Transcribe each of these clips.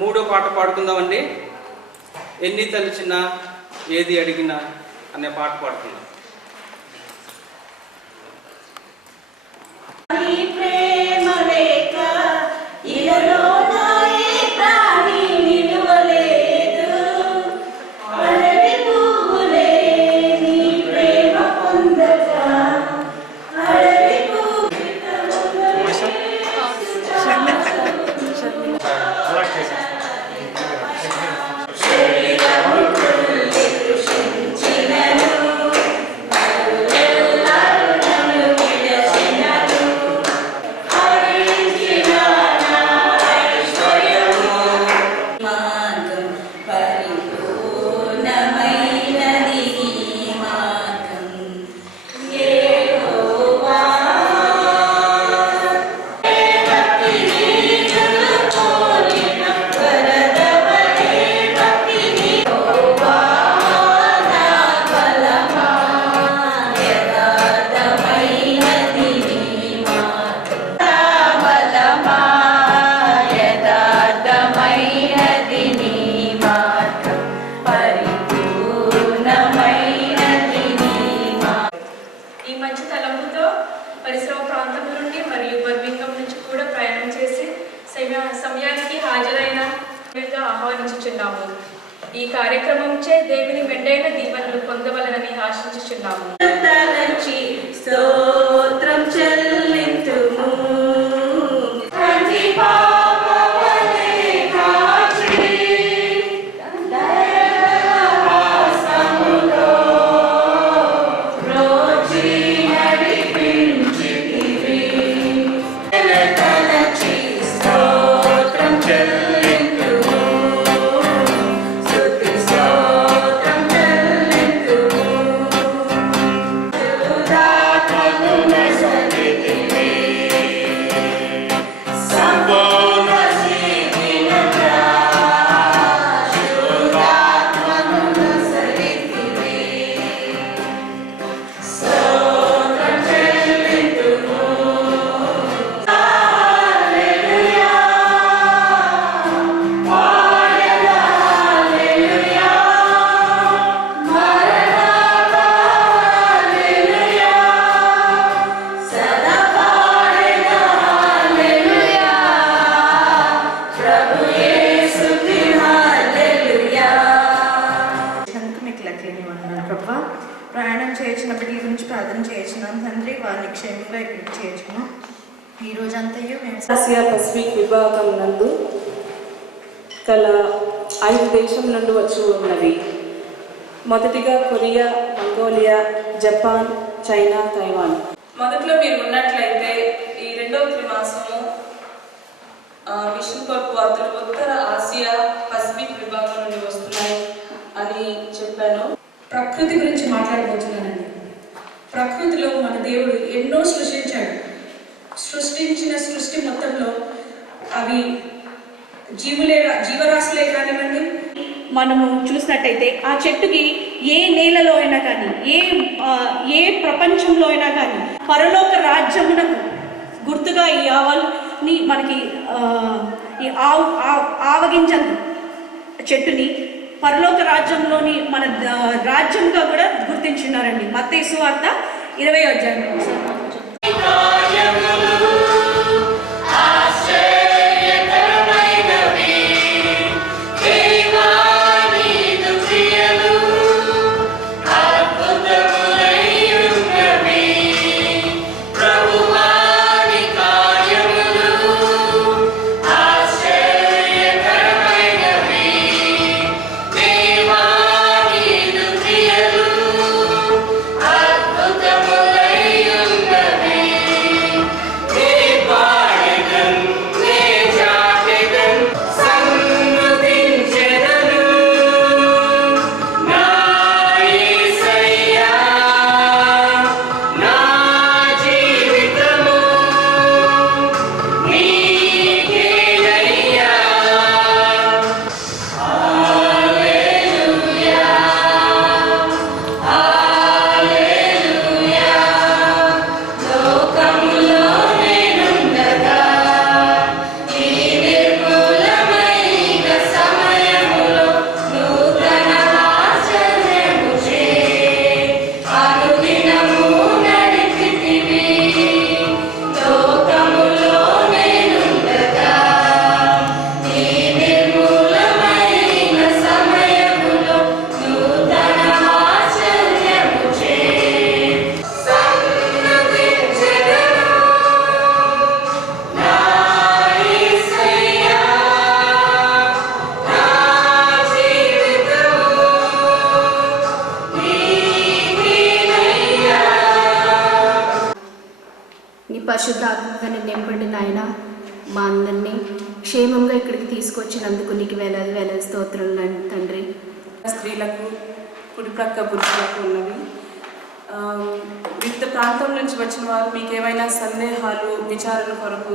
మూడో పాట పాడుకుందామండి. ఎన్ని తలిచినా ఏది అడిగినా అనే పాట పాడుకుందాం. సమయానికి హాజరైన ఆహ్వానించుచున్నాము. ఈ కార్యక్రమంచే దేవుని మెండైన దీవెనలు పొందవలనని ఆశించుచున్నాము. స్తోత్రం చెల్లింతుము. ప్రయాణం చేయించిన బిడ్డల గురించి ప్రార్థన చేయించున్నాం తండ్రి. వారిని క్షేమంగా ఇక్కడికి చేర్చును. ఈ రోజంతయు మేము ఆసియా పసిఫిక్ విభాగం నందు గల 5 దేశం నుండి వచ్చి ఉన్నవి. మొదటిగా Korea, Mongolia, Japan, China, Taiwan. మొదట్లో మీరు ఉన్నట్లయితే ఈ 2వ త్రిమాసము మిషన్ కొరకు వార్తలు ఉత్తర ఆసియా పసిఫిక్ విభాగం నుండి వస్తున్నాయి అని చెప్పాను. ప్రకృతి గురించి మాట్లాడబోతున్నానండి. ప్రకృతిలో మన దేవుడు ఎన్నో సృష్టించాడు. సృష్టించిన సృష్టి మొత్తంలో అవి జీవరాశులే కానివ్వండి, మనము చూసినట్టయితే ఆ చెట్టుకి ఏ నేలలో అయినా కానీ ఏ ప్రపంచంలో అయినా కానీ పరలోక రాజ్యమునకు గుర్తుగా ఈ ఆవల్ని మనకి ఈ ఆవగింజలు చెట్టుని పరలోక రాజ్యంలోని మన రాజ్యంగా కూడా గుర్తించున్నారండి. మత్తయి సువార్త 20వ అధ్యాయం. Amen. పరిశుద్ధాత్మని నింపండి నాయన. మా అందరినీ క్షేమంగా ఇక్కడికి తీసుకొచ్చినందుకు నీకు వేలాది వేలాది స్తోత్రాలు తండ్రి. స్త్రీలకు కుడి ప్రక్క పురుషులకు ఉన్నవి. వివిధ ప్రాంతం నుంచి వచ్చిన వారు మీకు ఏమైనా సందేహాలు విచారణ కొరకు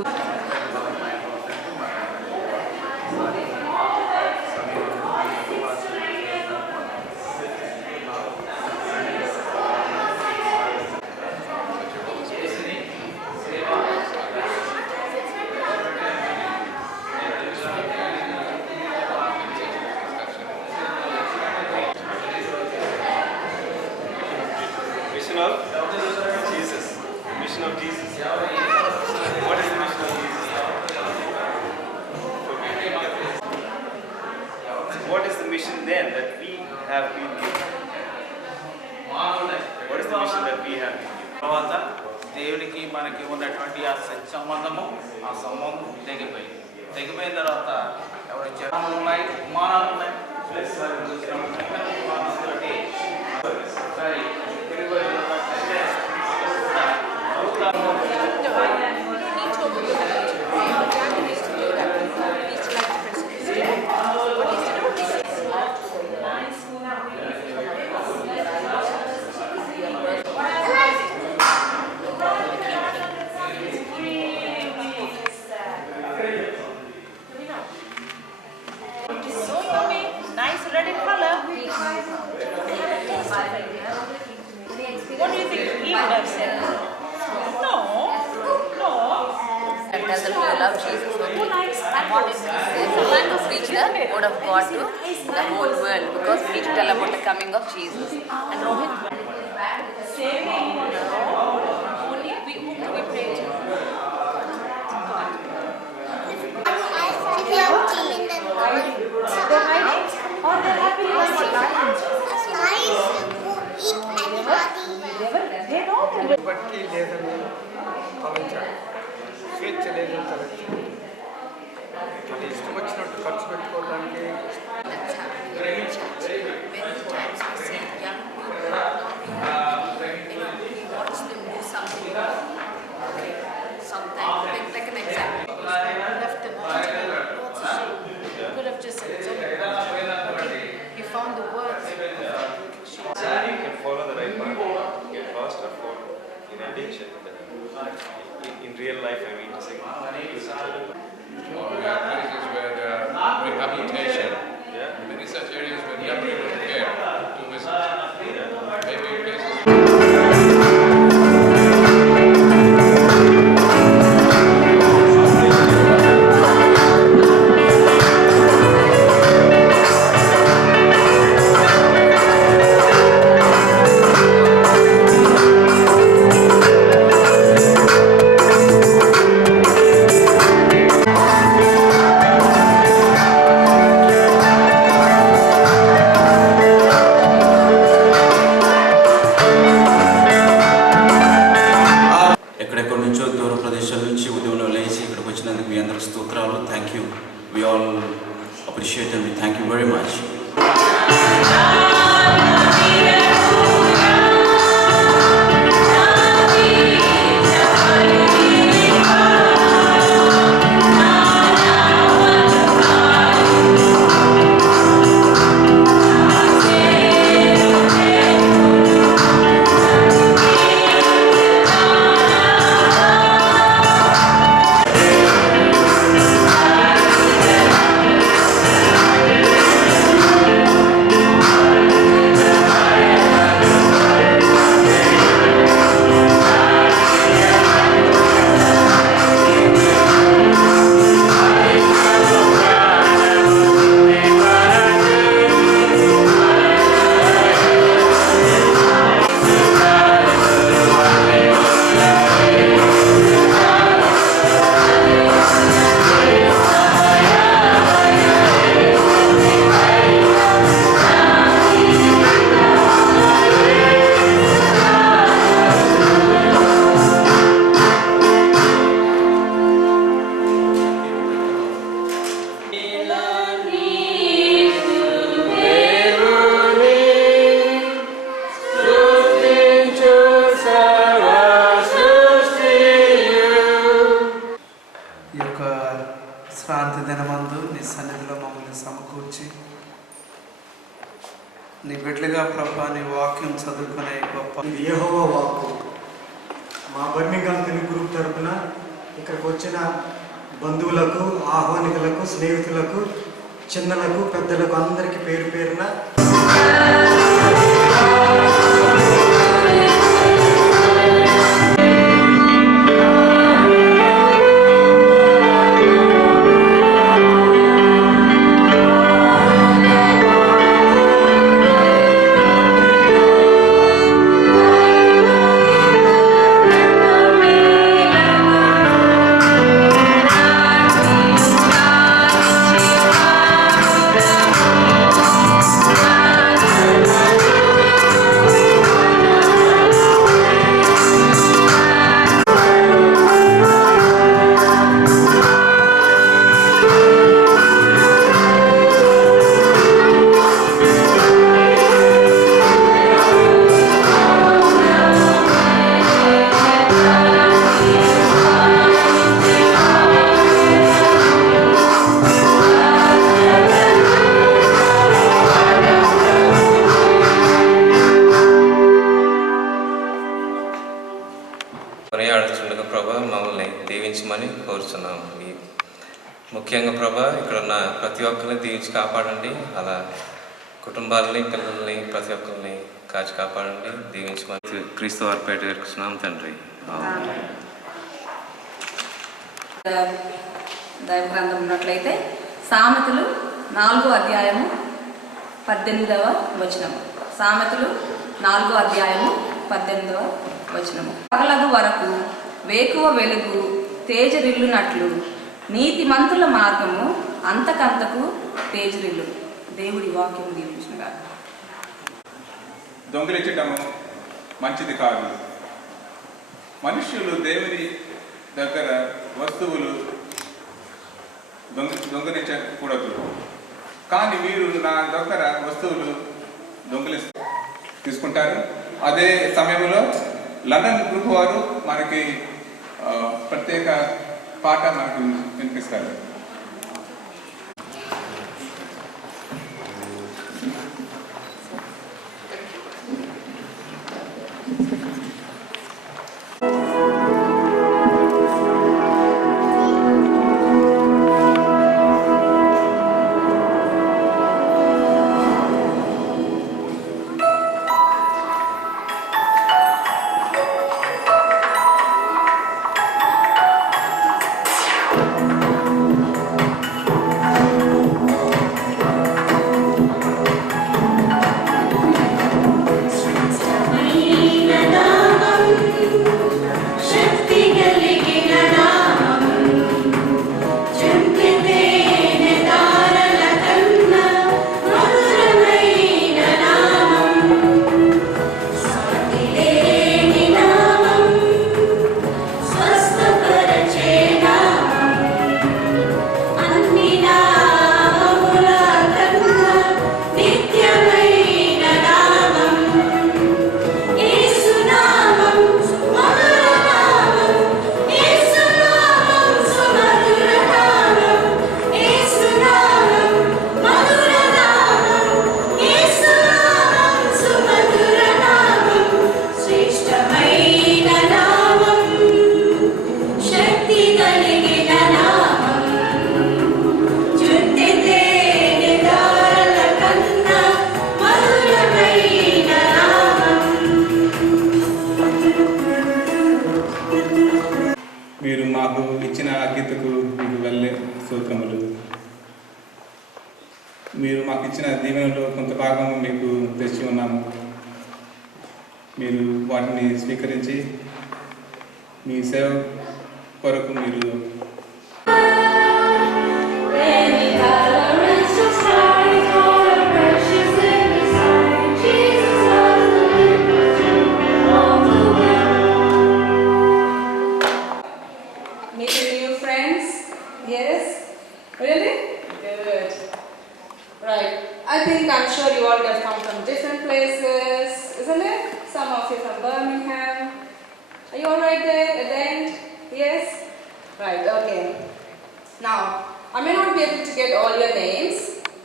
Mission of Jesus. What is the mission of Jesus? What is the mission then that we have been given? What is the mission that we have been given? తర్వాత దేవుడికి మనకి ఉన్నటువంటి ఆ సత్సంబంధము, ఆ సంబంధం తెగిపోయిన తర్వాత ఎవరు చరణాలు ఉన్నాయి, విమానాలు ఉన్నాయి. Nice red in color. What do you think he would have said? No. And tell them you love Jesus. And what is this? Someone to preach the word of God to the whole world, because we need to tell about the coming of Jesus. And Rohit, only whom do we pray to? God. Or they're happy with they know. బట్టి లేదని తలంచాడు, స్వేచ్ఛ లేదని తలంచాడు. అది ఇష్టం వచ్చినట్టు ఖర్చు పెట్టుకోవడానికి Sometimes, like an example, left and could have just said it's okay. You found the words. You can follow the right path, get lost or fall in addiction. In real life, I mean to say. Or we have places where there are rehabilitation. Yeah. Many such areas where young people care to visit. Maybe places. ఎక్కడెక్కడి నుంచో దూర ప్రదేశాల నుంచి ఉదయంలో లేచి ఇక్కడికి వచ్చినందుకు మీ అందరికి స్తోత్రాలు. Thank you. We all appreciate and thank you very much. ప్రభా నీ వాక్యం చదువుకునే గొప్ప యెహోవా వాక్కు. మా బర్మింగ్హామ్ తెలుగు గ్రూప్ తరఫున ఇక్కడికి వచ్చిన బంధువులకు, ఆహ్వానికులకు, స్నేహితులకు, చిన్నలకు, పెద్దలకు అందరికీ పేరు పేరున కొనియాడుచుండగా ప్రభా మమ్మల్ని దీవించమని కోరుచున్నాం. ముఖ్యంగా ప్రభా ఇక్కడ ఉన్న ప్రతి ఒక్కరిని దీవించి కాపాడండి. అలా కుటుంబాలని, పిల్లల్ని, ప్రతి ఒక్కరిని కాచి కాపాడండి, దీవించమని క్రీస్తు వారి పేట వేడుకున్నాం తండ్రి. దైవ గ్రంథం ఉన్నట్లయితే సామెతలు 4వ అధ్యాయము 18వ వచనము. సామెతలు 4వ అధ్యాయము 18వ వచనము. పగలగు వరకు వేకువ వెలుగు తేజరిల్లునట్లు నీతిమంతుల మార్గము అంతకంతకు తేజరిల్లు. దేవుడి వాక్యం దీవించుగా. దొంగిలించటము మంచిది కాదు. మనుష్యులు దేవుని దగ్గర వస్తువులు దొంగిలించకూడదు. కానీ మీరు నా దగ్గర వస్తువులు తీసుకుంటారు. అదే సమయంలో లండన్ గ్రూప్ వారు మనకి ప్రత్యేక పాట మనకు వినిపిస్తారు. మీరు మాకు ఇచ్చిన ఆజ్ఞతకు మీకు వెళ్ళే స్తోత్రములు. మీరు మాకు ఇచ్చిన దీవెనలో కొంత భాగం మీకు తెచ్చి ఉన్నాము. మీరు వాటిని స్వీకరించి మీ సేవ కొరకు మీరు I'm sure you all have come from different places, isn't it? Some of you from Birmingham. Are you all right there at the end? Yes? Right, okay. Now, I may not be able to get all your names,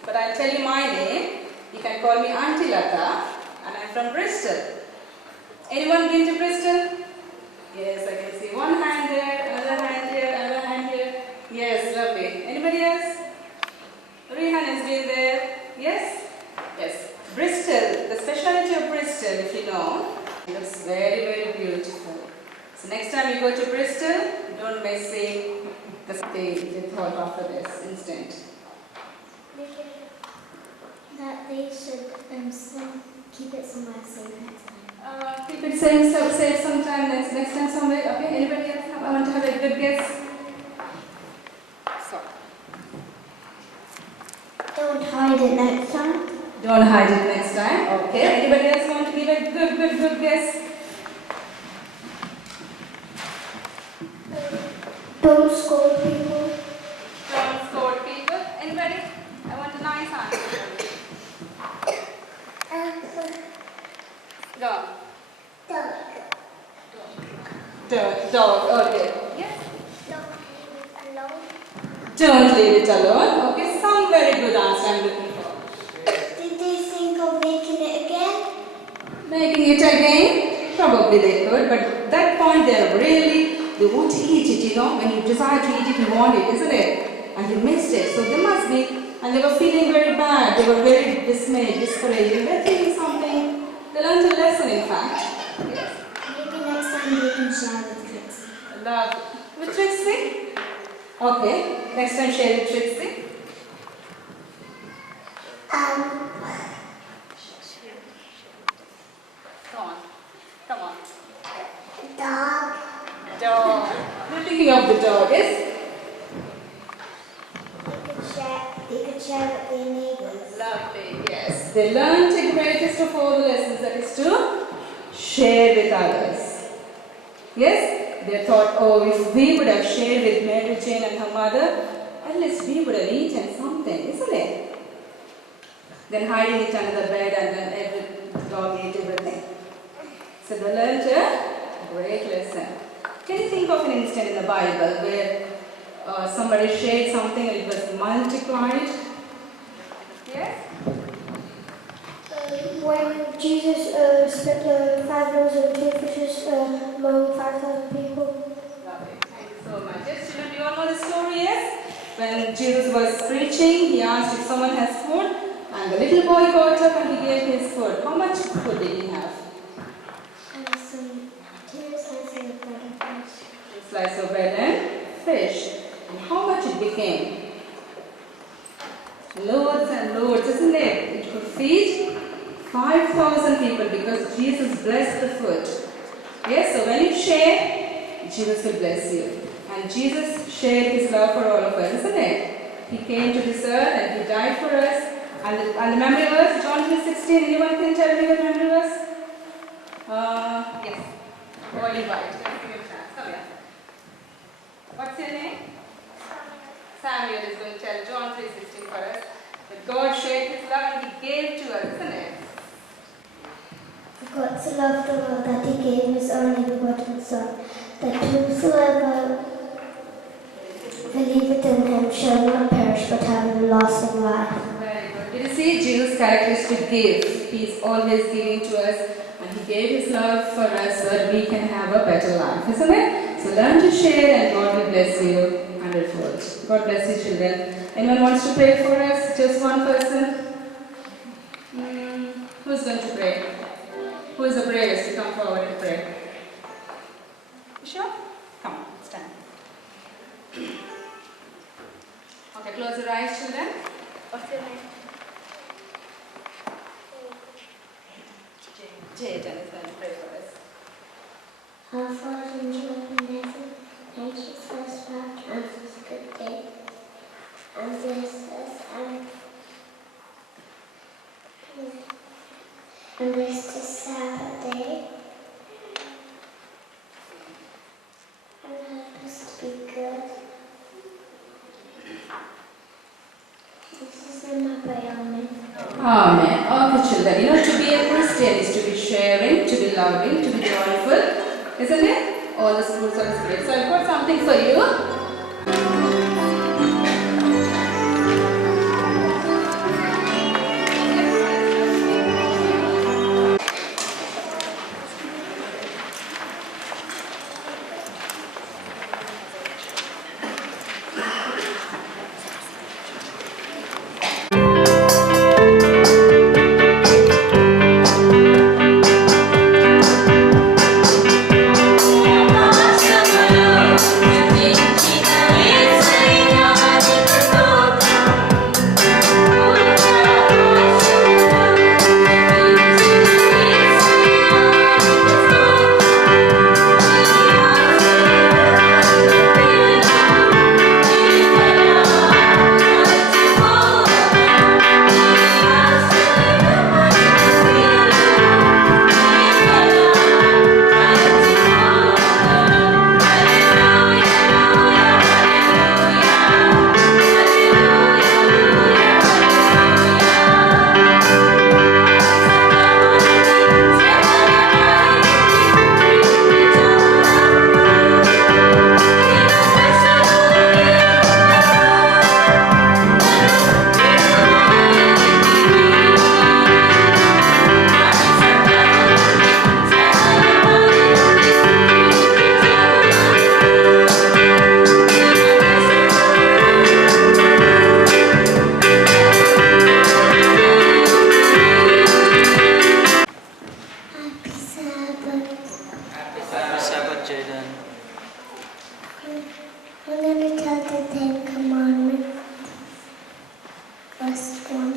but I'll tell you my name. You can call me Auntie Lata, and I'm I'm from Bristol. Anyone been to Bristol? Yes, I can see one hand there, another hand here, another hand here. Yes, lovely. Anybody else? Rehan has been there. Yes? Yes. Bristol, the speciality of Bristol, if you know, it looks very, very beautiful. So next time you go to Bristol, don't miss seeing the thought after this instant. That they should keep it somewhere safe next time. Keep it safe sometime next time somewhere. Okay, anybody else? I want to have a good guess. So. Don't hide it next time. Don't hide it next time. Okay. Anybody else want to give a good guess? Don't scold people. Don't scold people. Anybody? I want a nice answer. Dog. Dog. Okay. Yes. Don't leave it alone. Okay. Some very good answer I'm looking for. Did they think of making it again? Making it again? Probably they could, but at that point they want to eat it, you know. When you desire to eat it, you want it, isn't it? And you missed it. So they must be, and they were feeling very bad. They were very dismayed, discouraged. They're thinking something. They learned a lesson, in fact. Yes. Maybe next time they can share with Trixie. Love. With Trixie? Okay. Next time share with Trixie. Come on. Dog. You're thinking of the dog, yes? They could share with their neighbors. Lovely, yes. They learned the greatest of all the lessons, that is to share with others. Yes? They thought, oh, if we would have shared with Mary Jane and her mother, at least we would have eaten something, isn't it? Then hiding it under the bed and then every dog ate everything. So they learned a great lesson. Can you think of an instant in the Bible where somebody shared something and it was multiplied? Yes? When Jesus split the 5 loaves and 2 fishes among 5,000 people. Lovely. Thank you so much. Yes, children, you all know the story, yes? When Jesus was preaching, he asked if someone has food, and the little boy got up and he gave his food. How much food did he have? Some 2 slices of bread and fish. 2 slices of bread and fish. And how much it became? Loads and loads, isn't it? It could feed 5,000 people because Jesus blessed the food. Yes, so when you share, Jesus will bless you. And Jesus shared his love for all of us, isn't it? He came to this earth and he died for us. And the memory verse, John 3:16, anyone can tell me the memory verse? Yes. All invite. Come here. What's your name? Samuel is going to tell John 3:16 for us. That God shared his love and he gave to us, isn't it? For God so loved the world that he gave his only begotten Son, that whosoever believeth in him shall not perish but have everlasting life. Very good. Did you see Jesus' characteristic give? He's always giving to us and he gave his love for us so that we can have a better life, isn't it? So learn to share and God will bless you 100-fold. God bless you, children. Anyone wants to pray for us? Just one person? Who's going to pray? Who is the bravest to come forward and pray? You sure? Come on, stand. Okay, close your eyes, children. What's your name? Jayden is going to pray for us. Our Father in heaven, thank you for us back and for this good day. And bless us and bless this Sabbath day. And help us to be good. This is in my prayer, amen. Amen. Okay, children, you know, to be a Christian is to be sharing, to be loving, to be joyful, isn't it? All the schools are great. So I've got something for you. start, Jaden. I'm going to tell the 10 commandments. First one.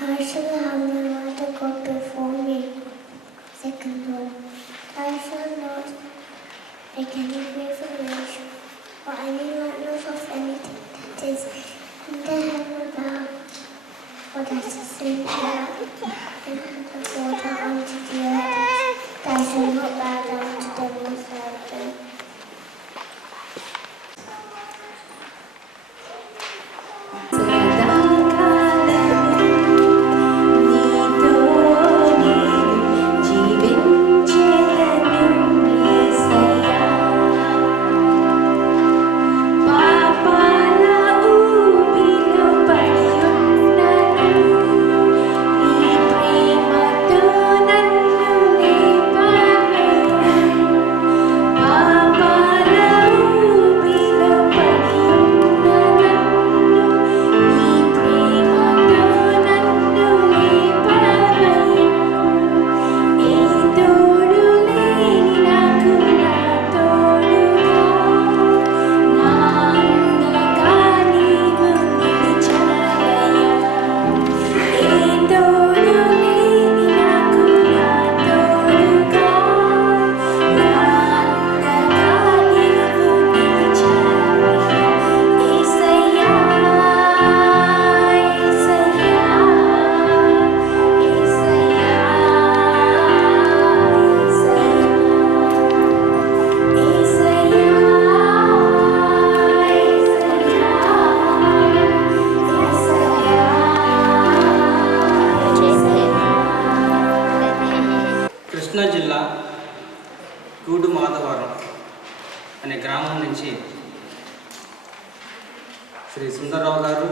Thou shalt have no other God before me. Second one. Thou shalt not make any graven image or any likeness of anything that is in the heaven above, or that is in the earth, and the water unto the earth. Thou shalt not bow down to them or serve them. Krishna జిల్లా గూడు మాధవరం అనే గ్రామం నుంచి శ్రీ సుందరరావు గారు,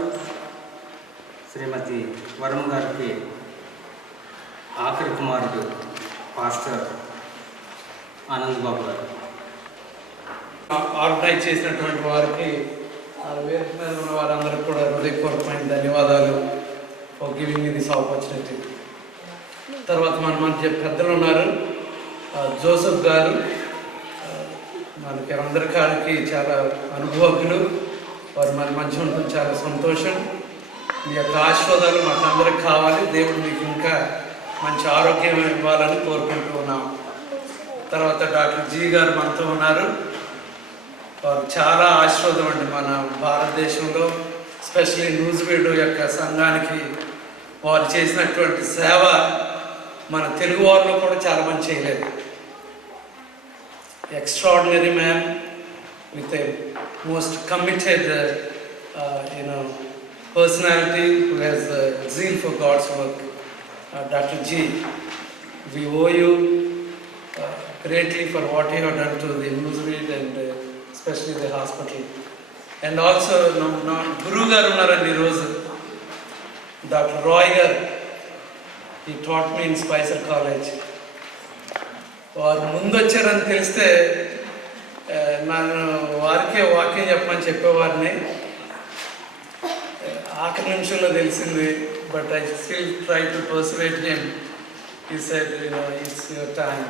శ్రీమతి వరమ గారికి ఆఖరి కుమారుడు pastor Anand Babu గారు. ఆర్గనైజ్ చేసినటువంటి వారికి వేదిక మీద ఉన్న వారందరికీ కూడా హృదయపూర్వకమైన ధన్యవాదాలు for giving me this opportunity. తర్వాత మన పెద్దలు ఉన్నారు, జోసెఫ్ గారు, మనకి అందరికీ చాలా అనుభవజ్ఞులు. వారు మన మధ్య ఉండడం చాలా సంతోషం. మీ యొక్క ఆశీర్వాదాలు మాకు అందరికి కావాలి. దేవుడు మీకు ఇంకా మంచి ఆరోగ్యం ఇవ్వాలని కోరుకుంటూ ఉన్నాం. తర్వాత డాక్టర్ జీ గారు మనతో ఉన్నారు. వారు చాలా ఆశీర్వాదం అండి మన భారతదేశంలో, ఎస్పెషలీ న్యూజివీడు యొక్క సంఘానికి వారు చేసినటువంటి సేవ మన తెలుగు వారిలో కూడా చాలా మంది చేయలేదు. Extraordinary man with a most committed personality who has zeal for God's work. Dr. G, we owe you greatly for what you have done to the Newsread and especially the hospital. And also, Guru garu unarandi roju, Dr. Roy garu, he taught me in Spicer College. వారు ముందు వచ్చారని తెలిస్తే నన్ను వారికే వాక్యం చెప్పమని చెప్పేవారిని. ఆఖరి నిమిషంలో తెలిసింది, but I still try to persuade him. He said, it's your time,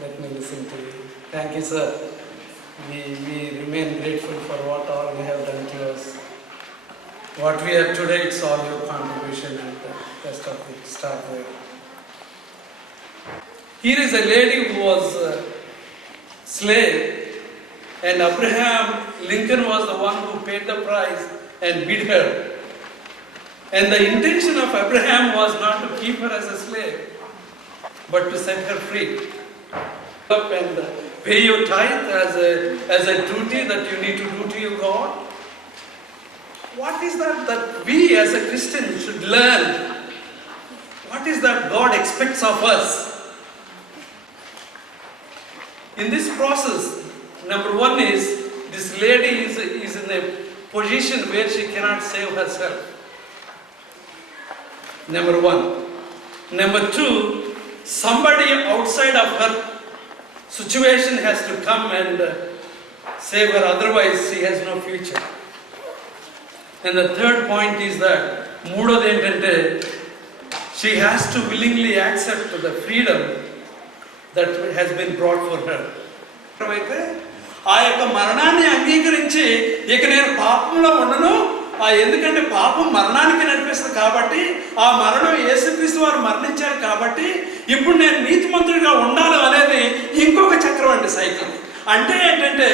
let me listen to you. Thank you sir. We remain grateful for what all you have done to us. What we are today, it's all your contribution and the rest of it start there. Here is a lady who was a slave, and Abraham Lincoln was the one who paid the price and bid her. And the intention of Abraham was not to keep her as a slave, but to set her free. Up and pay your tithe as a duty that you need to do to your God. What is that we as a Christian should learn? What is that God expects of us? In this process, number one is, this lady is in a position where she cannot save herself. Number one. Number two, somebody outside of her situation has to come and save her, otherwise she has no future. And the third point is that, మూడోది ఏంటంటే, she has to willingly accept the freedom that has been brought for her. అయితే ఆ యొక్క మరణాన్ని అంగీకరించి ఇక నేను పాపంలో ఉండను, ఎందుకంటే పాపం మరణానికి నడిపిస్తుంది కాబట్టి, ఆ మరణం యేసుక్రీస్తు వారు మరణించారు కాబట్టి ఇప్పుడు నేను నీతిమంతుడిగా ఉండాలి అనేది ఇంకొక చక్రం అండి సైకిల్. అంటే ఏంటంటే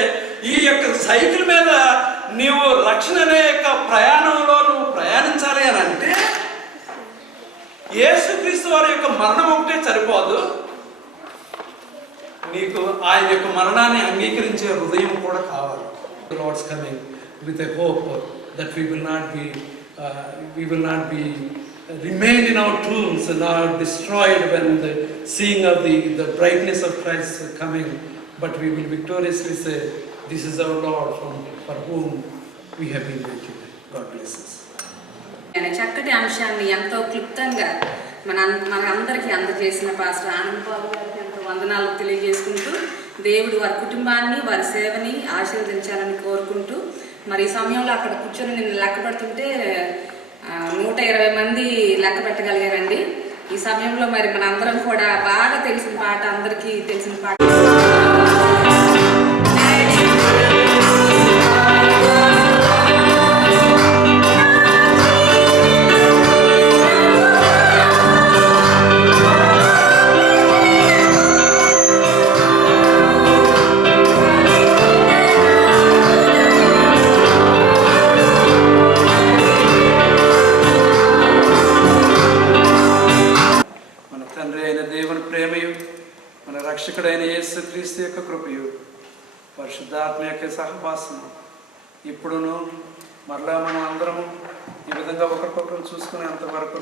ఈ యొక్క సైకిల్ మీద నీవు రక్షణ అనే యొక్క ప్రయాణంలో నువ్వు ప్రయాణించాలి అని అంటే యేసుక్రీస్తు వారి యొక్క మరణం ఒకటే సరిపోదు, నీకు ఆయన యొక్క మరణాన్ని అంగీకరించే హృదయం కూడా కావాలి. Lord's coming with a hope that we will not be remain in our tombs and are destroyed when the seeing of the brightness of Christ coming, but we will victoriously say, this is our Lord for whom we have been waiting. God bless us. చక్కటి అంశాన్ని ఎంతో క్లుప్తంగా మనందరికీ అందజేసిన pastor Anand Babu గారికి ఎంతో వందనాలు తెలియజేసుకుంటూ దేవుడు వారి కుటుంబాన్ని వారి సేవని ఆశీర్వదించాలని కోరుకుంటూ, మరి ఈ సమయంలో అక్కడ కూర్చొని నేను లెక్క పెడుతుంటే 120 మంది లెక్క పెట్టగలిగారండి. ఈ సమయంలో మరి మనందరం కూడా బాగా తెలిసిన పాట, అందరికీ తెలిసిన పాట రక్షకుడైన యేసుక్రీస్తు యొక్క కృపయు పరిశుద్ధాత్మ యొక్క సహవాసం ఇప్పుడును మరలా మనం అందరము ఈ విధంగా ఒకరికొకరు చూసుకునేంతవరకు,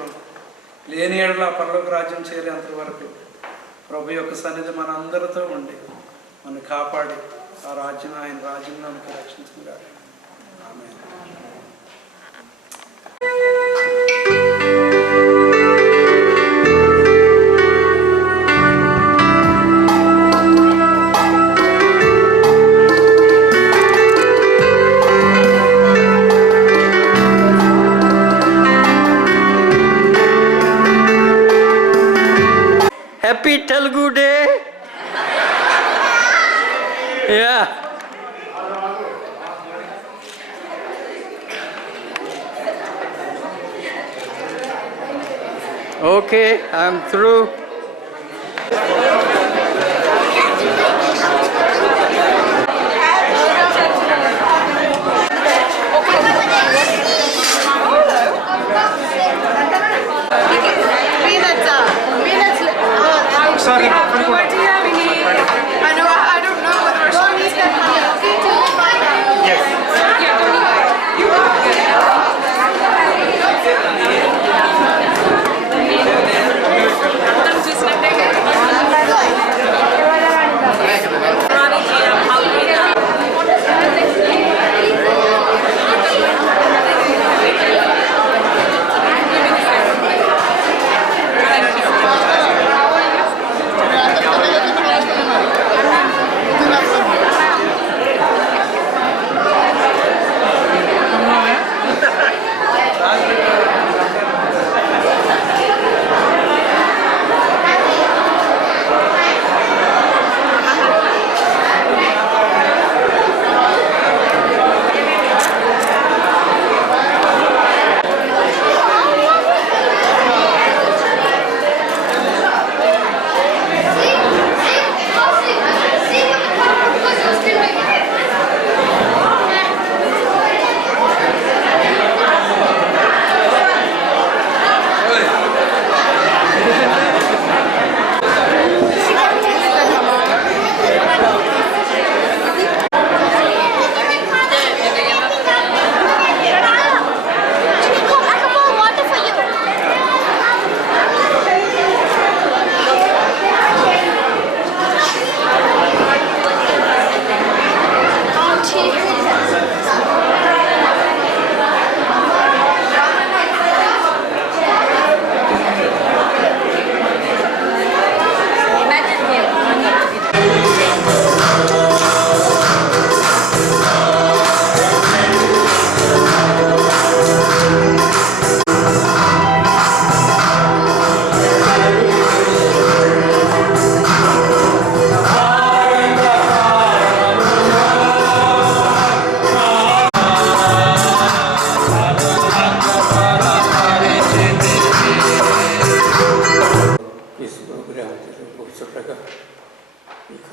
లేని ఏడల పరలోక రాజ్యం చేరేంతవరకు ప్రభు యొక్క సన్నిధి మన అందరితో ఉండి మనం కాపాడి ఆ రాజ్యం ఆయన రాజ్యంలో రక్షించుగా. ఆమేన్. Happy Telugu Day. Yeah. Okay, I'm through. Sorry. Yes.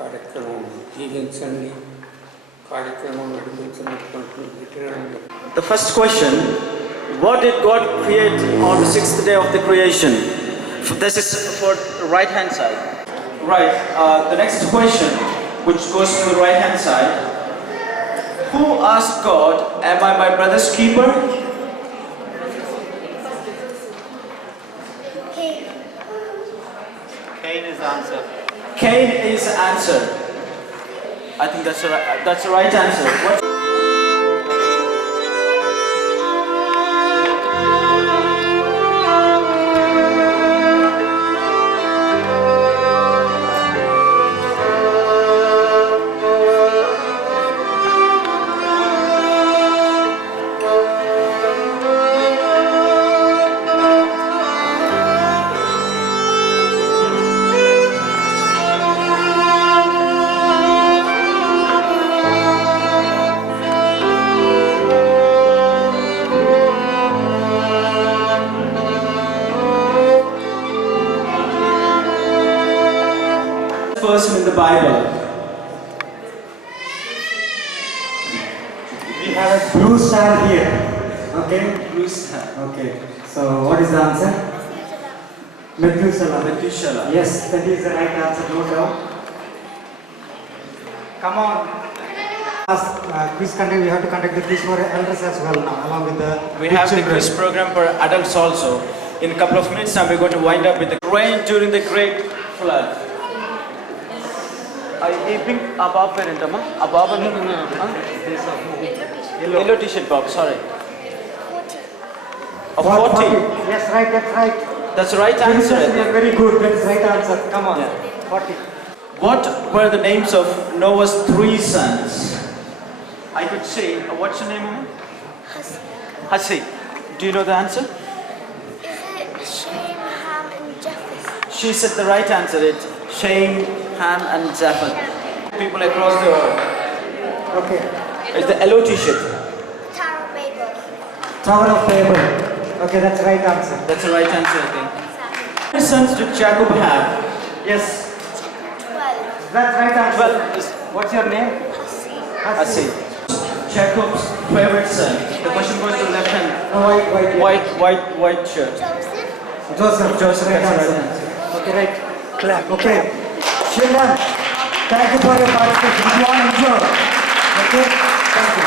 కార్యక్రమం దీవించండి. కార్యక్రమం నడిపించినటువంటి The first question, what did God create on the sixth day of the creation? This is for right hand side. Right, the next question, which goes to the right hand side. Who asked God, am I my brother's keeper? Cain is the answer. Cain is the answer. I think that's the right answer. Person in the Bible. We have a blue star here. Okay? Blue star. Okay. So what is the answer? Methuselah. Methuselah. Yes, that is the right answer, no doubt. Come on. As quiz conduct, we have to conduct the quiz for elders as well now, along with the We have the quiz program for adults also. In a couple of minutes now, we're going to wind up with the rain during the great flood. Above parent, above yellow t-shirt box, sorry. 40. Yes, right, that's right. That's the right answer. Very good, that's the right answer. Come on. 40. What were the names of Noah's 3 sons? I could say, what's your name, Mama? Hasi. Do you know the answer? Is it Shem, Ham, and Japheth? She said the right answer. It's Shem, Ham, and Japheth. People across the world. Okay. It's the yellow t-shirt. Tower of Babel. Tower of Babel. Okay, that's the right answer. That's the right answer, I think. How many sons did Jacob have? Yes. 12. That's the right answer. 12. What's your name? Hasi. Jacob's favorite son. The question goes to the left hand. White shirt. Joseph. Joseph, Right that's the answer. right answer. Okay, right. Clap. Okay. Children, thank you for your participation. You all enjoy. Okay? Thank you.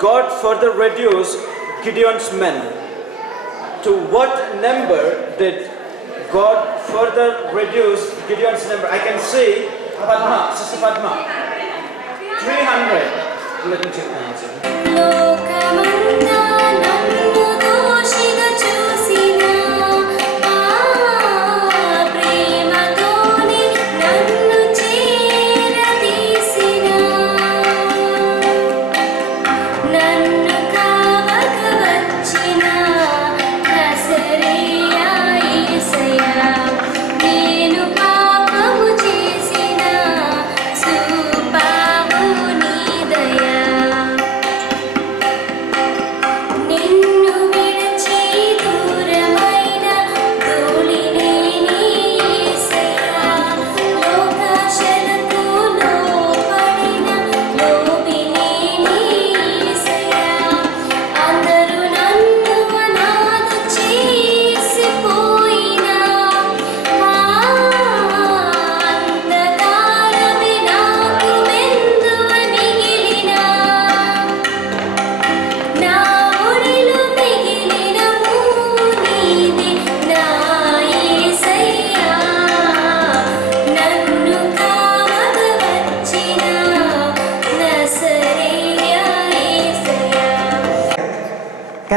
God further reduced Gideon's men. To what number did God further reduce Gideon's number? I can see Padma, Sister Padma. 300. Let me check the answer.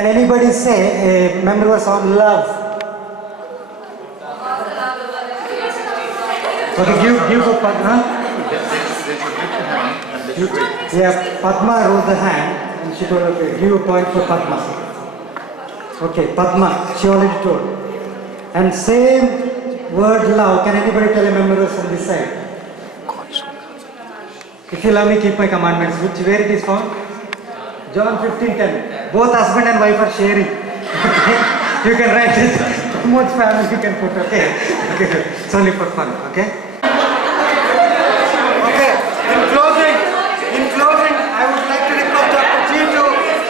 Can anybody say a memory verse on love? Okay, give for Padma. Yeah, Padma rose the hand and she told, okay, give a point for Padma. Okay, Padma, she already told. And same word love, can anybody tell a memory verse on this side? If you love me, keep my commandments. Where it is found? John 15:10. Both husband and wife are sharing. Okay? You can write it. Too much family you can put. Okay. Okay. It's only for fun. Okay. Okay. In closing, I would like to request Dr. G to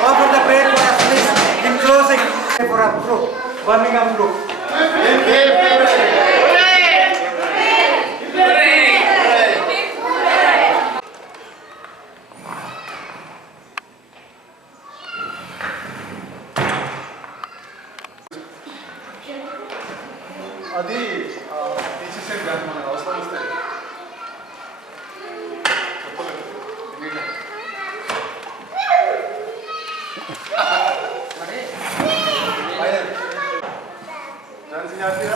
offer the prayer for us, please. In closing, for our group, Birmingham group. అది తీసేసేది కాదు, మనకు అవసరం వస్తుంది. చెప్పలేదు ఝాన్సీ జాతీయ